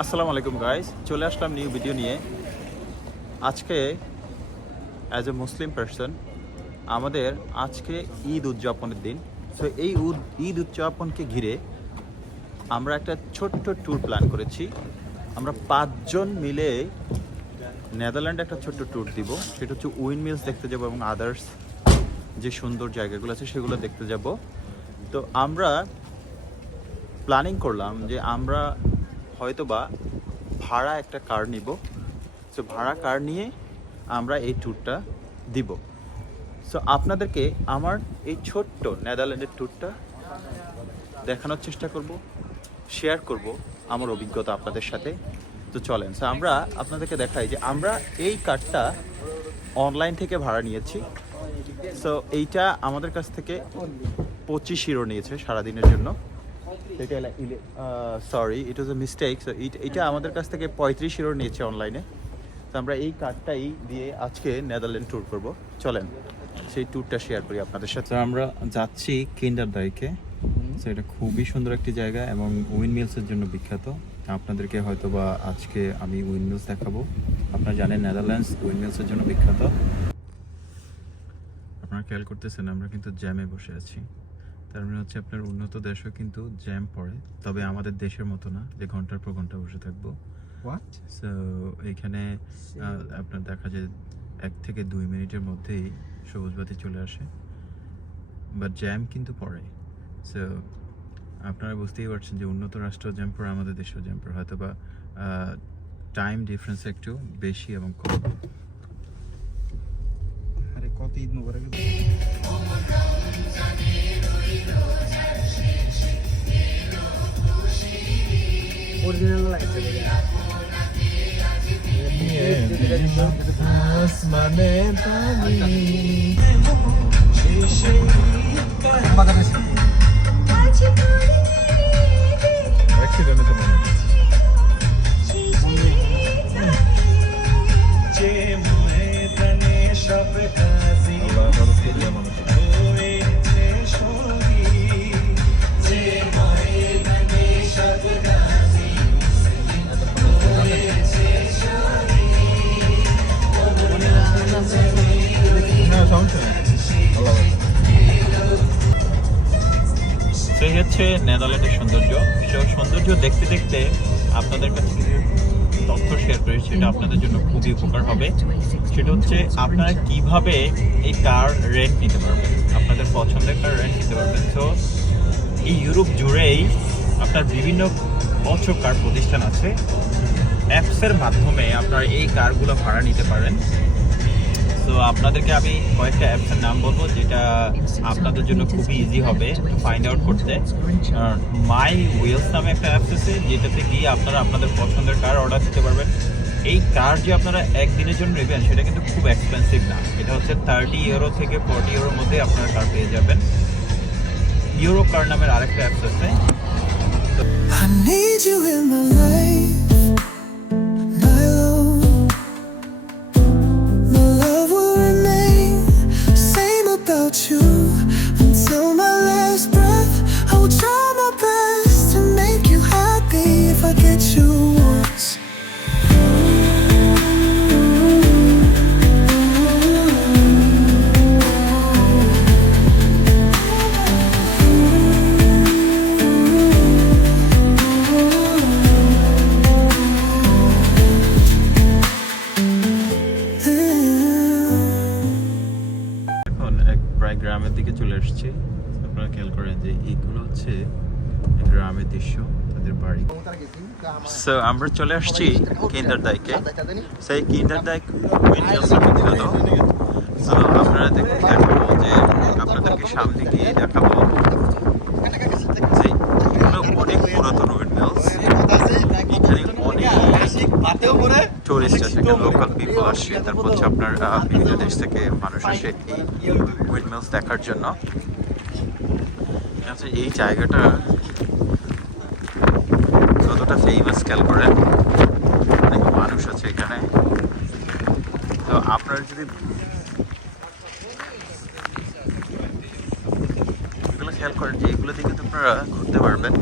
আসসালামু আলাইকুম গাইস, চলে আসলাম নিউ ভিডিও নিয়ে। আজকে অ্যাজ এ মুসলিম পারসন আমাদের আজকে ঈদ উদযাপনের দিন। সো এই ঈদ উদযাপনকে ঘিরে আমরা একটা ছোট্ট ট্যুর প্ল্যান করেছি। আমরা 5 জন মিলে নেদারল্যান্ডে একটা ছোট্ট ট্যুর দিব। সেটা হচ্ছে উইন্ড মিলস দেখতে যাব এবং আদার্স যে সুন্দর জায়গাগুলো আছে সেগুলো দেখতে যাব। তো আমরা প্ল্যানিং করলাম যে আমরা হয়তোবা ভাড়া একটা কার নিব। সো ভাড়া কার নিয়ে আমরা এই ট্যুরটা দিব। সো আপনাদেরকে আমার এই ছোট্ট নেদারল্যান্ডের ট্যুরটা দেখানোর চেষ্টা করব, শেয়ার করব আমার অভিজ্ঞতা আপনাদের সাথে। তো চলেন, সো আমরা আপনাদেরকে দেখাই যে আমরা এই কারটা অনলাইন থেকে ভাড়া নিয়েছি। সো এইটা আমাদের কাছ থেকে 25 ইউরো নিয়েছে সারাদিনের জন্য। Sorry, it was a mistake. So এটা আমাদের কাছ থেকে 35 ইউরো নিয়েছে অনলাইনে। তো আমরা এই কার্ডটাই দিয়ে আজকে নেদারল্যান্ড ট্যুর করব। চলেন সেই ট্যুরটা শেয়ার করি আপনাদের সাথে। আমরা যাচ্ছি কিন্ডারডাইকে। সো এটা খুবই সুন্দর একটি জায়গা এবং উইন্ড মিলসের জন্য বিখ্যাত। আপনাদেরকে হয়তোবা আজকে আমি উইন্ড মিলস দেখাবো। আপনারা জানেন নেদারল্যান্ডস উইন্ড মিলসের জন্য বিখ্যাত। আপনারা খেয়াল করতেছেন আমরা কিন্তু জ্যামে বসে আছি। তার মানে হচ্ছে আপনার উন্নত দেশও কিন্তু জ্যাম পড়ে, তবে আমাদের দেশের মতো না যে ঘন্টার পর ঘন্টা বসে থাকবো। সো এইখানে আপনার দেখা যায় 1 থেকে 2 মিনিটের মধ্যেই সবুজ বাতি চলে আসে, বাট জ্যাম কিন্তু পড়ে। সো আপনারা বুঝতেই পারছেন যে উন্নত রাষ্ট্র জ্যাম পড়ে, আমাদের দেশেও জ্যাম পড়ে, হয়তো বা টাইম ডিফারেন্স একটু বেশি এবং কম। আরে কত ঈদ মোবারক। অরিজিনাল লাগছে আসমানে পানি বাংলাদেশে অ্যাক্সিডেন্টে তো মনে যে মনে তনে সব কাজী আল্লাহ বড় করে মানুষ হয়েছে সঙ্গী যে মনে তনে সব কাজী হয়েছে সঙ্গী না সমস্যা নেই। আল্লাহ সেই হচ্ছে নেদারল্যান্ডের সৌন্দর্য। সৌন্দর্য দেখতে দেখতে আপনাদের কাছে কিছু তথ্য শেয়ার করি, সেটা আপনাদের জন্য খুবই উপকার হবে। সেটা হচ্ছে আপনারা কিভাবে এই কার রেন্ট নিতে পারবেন, আপনাদের পছন্দের কার রেন্ট নিতে পারবেন। তো এই ইউরোপ জুড়েই আপনার বিভিন্ন বছর কার প্রতিষ্ঠান আছে। অ্যাপসের মাধ্যমে আপনারা এই কারগুলো ভাড়া নিতে পারেন। তো আপনাদেরকে আমি কয়েকটা অ্যাপসের নাম বলবো যেটা আপনাদের জন্য খুবই ইজি হবে ফাইন্ড আউট করতে। মাই হুইলস নামে একটা অ্যাপস আছে, যেটাতে গিয়ে আপনারা আপনাদের পছন্দের কার অর্ডার দিতে পারবেন। এই কার যে আপনারা একদিনের জন্য নেবেন সেটা কিন্তু খুব এক্সপেন্সিভ না। এটা হচ্ছে 30 ইউরো থেকে 40 ইউরোর মধ্যে আপনারা কার পেয়ে যাবেন। ইউরো কার নামের আরেকটা অ্যাপস আছে। I need you in my life. You until my last breath. I will try my best to make you happy if I get you once. গ্রামের দিকে চলে আসছি। আপনারা খেয়াল করেন যে এইগুলো হচ্ছে গ্রামের দৃশ্য, তাদের বাড়ি। সো আমরা চলে আসছি কিন্ডারডাইকে। সেই কিন্ডারডাইক উইন্ড মিলসের বিখ্যাত। সো আপনারা দেখে দেখাবো যে আপনাদেরকে সামনে গিয়ে দেখাবো যে এগুলো অনেক পুরাতন উইন্ড মিলস। এখানে অনেক টুরিস্ট আছে, লোকাল পিপল আসছে, তারপর হচ্ছে আপনার বিভিন্ন দেশ থেকে মানুষ আসে এই উইন্ড মিলস দেখার জন্য। আচ্ছা, এই জায়গাটা কতটা ফেমাস খেয়াল করেন, অনেক মানুষ আছে এখানে। তো আপনারা যদি এগুলো খেয়াল করেন যে এগুলো দিয়ে কিন্তু আপনারা ঘুরতে পারবেন।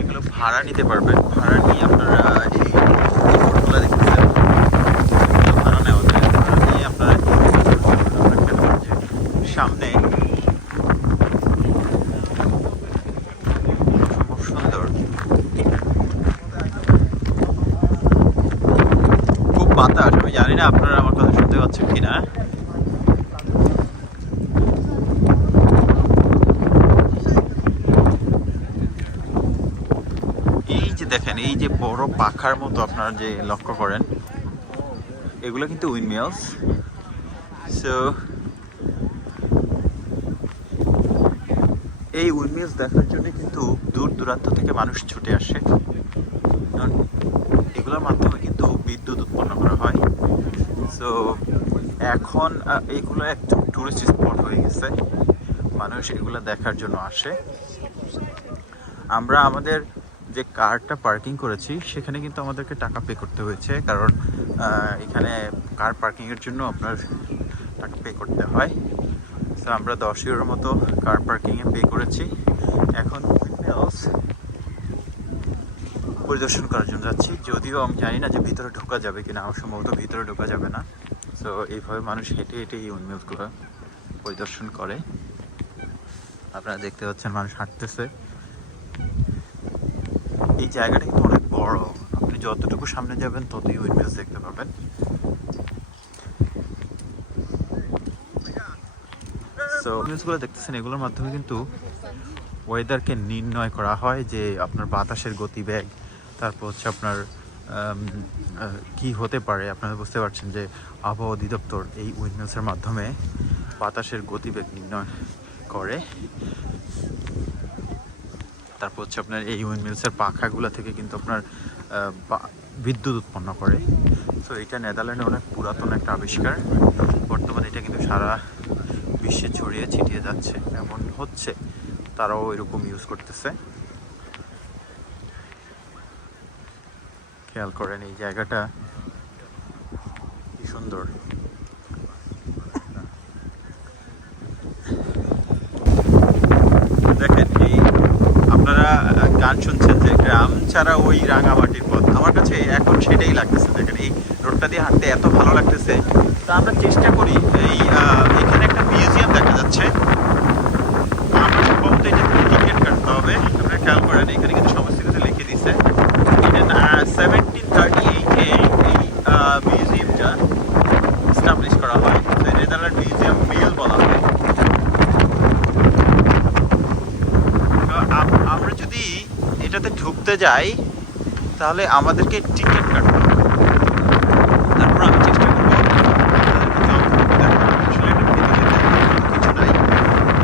এগুলো ভাড়া নিতে পারবেন। ভাড়া নিয়ে আপনারা এই বোটগুলো দেখতেছেন, এগুলো ভাড়া নেওয়া যায়। ভাড়া নিয়ে আপনারা এই বোটগুলো চড়তে পারবেন। আমরা খেয়াল করেন যে সামনে খুব সুন্দর, খুব বাতাস। আমি জানি না আপনারা আমার কথা শুনতে পাচ্ছেন কিনা। এই যে দেখেন, এই যে বড় পাখার মতো আপনারা যে লক্ষ্য করেন, এগুলো কিন্তু উইন্ডমিলস। সো এই উইন্ডমিলস দেখার জন্য কিন্তু দূর দূরান্ত থেকে মানুষ ছুটে আসে। কারণ এগুলোর মাধ্যমে কিন্তু বিদ্যুৎ উৎপন্ন করা হয়। সো এখন এইগুলো একটা টুরিস্ট স্পট হয়ে গেছে, মানুষ এগুলো দেখার জন্য আসে। আমরা আমাদের যে কারটা পার্কিং করেছি সেখানে কিন্তু আমাদেরকে টাকা পে করতে হয়েছে, কারণ এখানে কার পার্কিংয়ের জন্য আপনার টাকা পে করতে হয়। সো আমরা 10 ইউরোর মতো কার পার্কিংয়ে পে করেছি। এখন উইন্ডমিলস পরিদর্শন করার জন্য যাচ্ছি, যদিও আমি জানি না যে ভিতরে ঢোকা যাবে কিনা। আমার সম্ভবত ভিতরে ঢোকা যাবে না। সো এইভাবে মানুষ হেঁটে হেঁটে এই উইন্ডমিলসগুলো পরিদর্শন করে। আপনারা দেখতে পাচ্ছেন মানুষ হাঁটতেছে। এই জায়গাটা কিন্তু অনেক বড়, আপনি যতটুকু সামনে যাবেন ততই উইন্ডমিলস দেখতে পাবেন। সো উইন্ডমিলসগুলো দেখতেছেন, এগুলোর মাধ্যমে কিন্তু ওয়েদারকে নির্ণয় করা হয়, যে আপনার বাতাসের গতিবেগ, তারপর হচ্ছে আপনার কি হতে পারে। আপনারা বুঝতে পারছেন যে আবহাওয়া অধিদপ্তর এই উইন্ডমিলসের মাধ্যমে বাতাসের গতিবেগ নির্ণয় করে। তারপর হচ্ছে আপনার এই উইন্ডমিলসের পাখাগুলো থেকে কিন্তু আপনার বিদ্যুৎ উৎপন্ন করে। সো এটা নেদারল্যান্ডে অনেক পুরাতন একটা আবিষ্কার। বর্তমানে এটা কিন্তু সারা বিশ্বে ছড়িয়ে ছিটিয়ে যাচ্ছে, এমন হচ্ছে তারাও এরকম ইউজ করতেছে। খেয়াল করেন এই জায়গাটা কি সুন্দর। দেখেন, এই আপনারা গান শুনছেন যে গ্রাম ছাড়া ওই রাঙামাটির পথ, আমার কাছে এখন সেটাই লাগতেছে। দেখেন এই রোডটা দিয়ে হাঁটতে এত ভালো লাগতেছে। তো আমরা চেষ্টা করি, এই এখানে একটা মিউজিয়াম দেখা যাচ্ছে, আমরা সম্ভবত এটা টিকিট কাটতে হবে। আপনারা খেয়াল করেন এখানে কিন্তু সমস্ত কিছু লিখে দিছে। এটা 1738-এ এই মিউজিয়ামটা এস্টাবলিশ করা হয়। তো নেদারল্যান্ড মিউজিয়াম মিল বলা হয়। তো আমরা যদি এটাতে ঢুকতে যাই তাহলে আমাদেরকে টিকিট কাটতে হবে। তারপর আমি চেষ্টা করবো আসলে এটা কিছু নাই।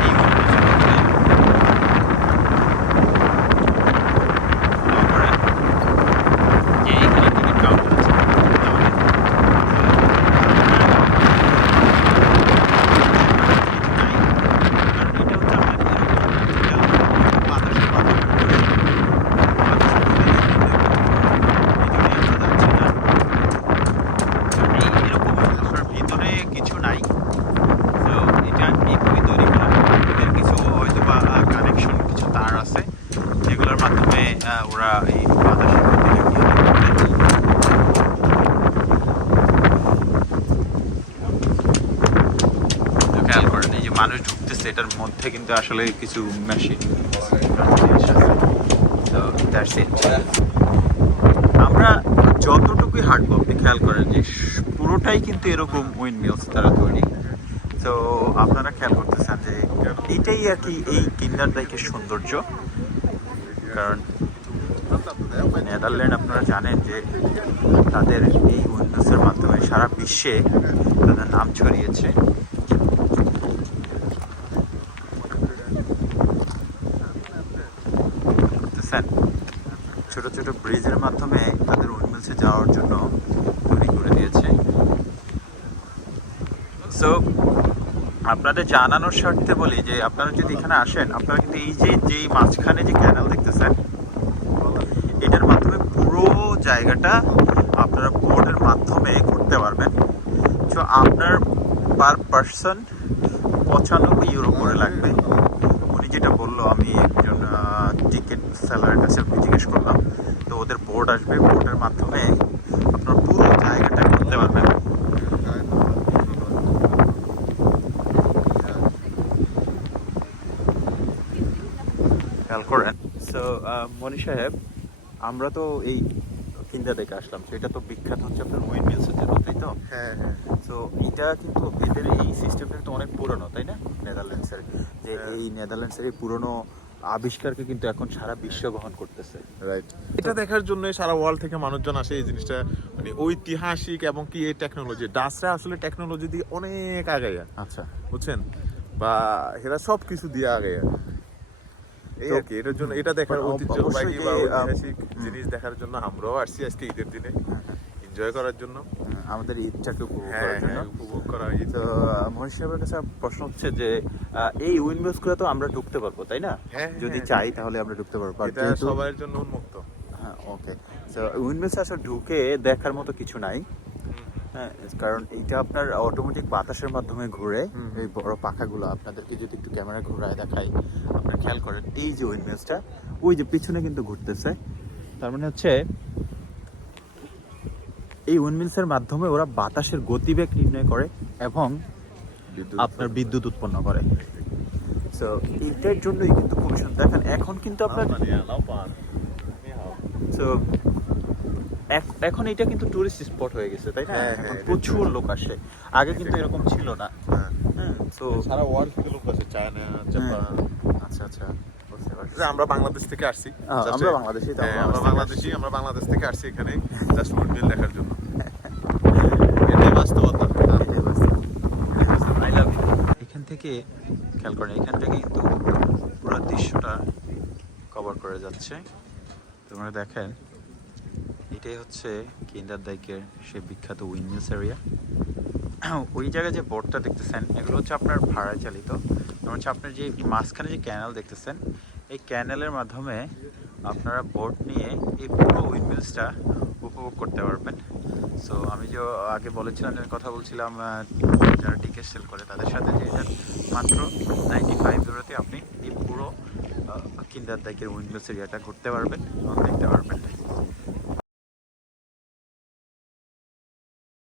এই যে এখানে টিকিট কাউন্টার আছে, ওরা এই বাতাসের গতিবেগ খেয়াল করেন। এই যে মানুষ ঢুকতেছে, এটার মধ্যে কিন্তু আসলে কিছু মেশিন। আমরা যতটুকুই হাঁটবো, আপনি খেয়াল করেন যে পুরোটাই কিন্তু এরকম উইন্ডমিলস দ্বারা তৈরি। তো আপনারা খেয়াল করতেছেন যে এইটাই আর কি এই কিন্ডারডাইকের সৌন্দর্য। কারণ নেদারল্যান্ড আপনারা জানেন যে তাদের এই উইন্ডমিলসের মাধ্যমে সারা বিশ্বে তাদের নাম ছড়িয়েছে। ছোট ছোট ব্রিজের মাধ্যমে তাদের উইন্ডমিলসে যাওয়ার জন্য তৈরি করে দিয়েছে। সো আপনাদের জানানোর স্বার্থে বলি যে আপনারা যদি এখানে আসেন, আপনারা কিন্তু এই যে যেই মাঝখানে যে ক্যানাল দেখতেছেন, এটার মাধ্যমে পুরো জায়গাটা আপনারা বোটের মাধ্যমে ঘুরতে পারবেন। সো আপনার পার পার্সন 95 ইউরো করে লাগবে। উনি যেটা বললো, আমি একজন টিকিট টিকিট সেলারের কাছে আমি জিজ্ঞেস করলাম, তো ওদের বোর্ড আসবে, বোর্ডের মাধ্যমে আপনার পুরো জায়গাটা ঘুরতে পারবেন। খেয়াল করেন। সো মনি সাহেব, আমরা তো এই কিন্দা দেখে আসলাম, তো এটা তো বিখ্যাত হচ্ছে আপনার উইন্ড মিলসের জন্য, তাই তো? হ্যাঁ হ্যাঁ তো এটা কিন্তু এদের এই সিস্টেমটা কিন্তু অনেক পুরনো, তাই না? নেদারল্যান্ডসের যে এই নেদারল্যান্ডসের এই পুরনো আবিষ্কারকে কিন্তু এখন সারা বিশ্ব গ্রহণ করতেছে। রাইট, এটা দেখার জন্য সারা ওয়ার্ল্ড থেকে মানুষজন আসে। এই জিনিসটা মানে ঐতিহাসিক এবং কি এই টেকনোলজি, ডাচরা আসলে টেকনোলজি দিয়ে অনেক আগে, আচ্ছা, বুঝছেন, বা এরা সব কিছু দিয়ে আগে এই তো- আর কি। এটার জন্য এটা দেখার ঐতিহ্যবাহী অবশ্যই বা কি, ঐতিহাসিক জিনিস দেখার জন্য আমরাও আসছি আজকে ঈদের দিনে, এনজয় করার জন্য। আমাদের ঈদটাকে উপভোগ হ্যাঁ করার জন্য। হ্যাঁ, উপভোগ করা ঈদ। তো মহেশ সাহেবের কাছে প্রশ্ন হচ্ছে যে এই উইন্ডমিলস গুলো তো আমরা ঢুকতে পারবো, তাই না? হ্যাঁ, যদি হ্যাঁ, চাই তাহলে আমরা ঢুকতে পারবো। আর এটা যেহেতু- সবার জন্য উন্মুক্ত। হ্যাঁ, ওকে। সো উইন্ডমিলস আসলে ঢুকে দেখার মতো কিছু নাই। হ্যাঁ, কারণ এইটা আপনার অটোমেটিক বাতাসের মাধ্যমে ঘুরে। এই বড় পাখাগুলো আপনাদেরকে যদি একটু ক্যামেরা ঘুরায় দেখাই, আপনারা খেয়াল করেন, এই যে উইন্ডমিলসটা ওই যে পিছনে কিন্তু ঘুরতেছে। তার মানে হচ্ছে এই উইন্ডমিলসের মাধ্যমে ওরা বাতাসের গতিবেগ নির্ণয় করে এবং আপনার বিদ্যুৎ উৎপন্ন করে। সো এইটার জন্যই কিন্তু খুবই সুন্দর। দেখেন এখন কিন্তু আপনার সো এখন এটা কিন্তু টুরিস্ট স্পট হয়ে গেছে, তাই না? হ্যাঁ, এখন হ্যাঁ, প্রচুর লোক আসে, আগে কিন্তু এরকম ছিল না। হ্যাঁ, তো সারা ওয়ার্ল্ড থেকে লোক আছে, চায়না, জাপান। আচ্ছা আচ্ছা, বুঝতে পারছি। যে আমরা বাংলাদেশ থেকে আসছি। Just আমরা এই- বাংলাদেশি, তো হ্যাঁ, আমরা আমরা বাংলাদেশি, আমরা বাংলাদেশ থেকে আসছি এখানে জাস্ট উইন্ডমিল দেখার জন্য। এটাই বাস্তবতা। I love you. এখান থেকে খেয়াল করেন, এখান থেকে কিন্তু পুরো দৃশ্যটা কভার করে যাচ্ছে। তোমরা দেখেন, এটাই হচ্ছে কিন্ডারডাইকের সেই বিখ্যাত উইন্ডমিলস এরিয়া। ওই জায়গায় যে বোটটা দেখতেছেন, এগুলো হচ্ছে আপনার ভাড়া চালিত। যেমন হচ্ছে আপনার যে মাঝখানে যে ক্যানেল দেখতেছেন, এই ক্যানেলের মাধ্যমে আপনারা বোট নিয়ে এই পুরো উইন্ডমিলসটা উপভোগ করতে পারবেন। সো আমি যে আগে বলেছিলাম, যে আমি কথা বলছিলাম যারা টিকিট সেল করে তাদের সাথে, যে এটা মাত্র 95 ইউরোতে আপনি এই পুরো কিন্ডারডাইকের উইন্ডমিলস এরিয়াটা ঘুরতে পারবেন এবং দেখতে পারবেন।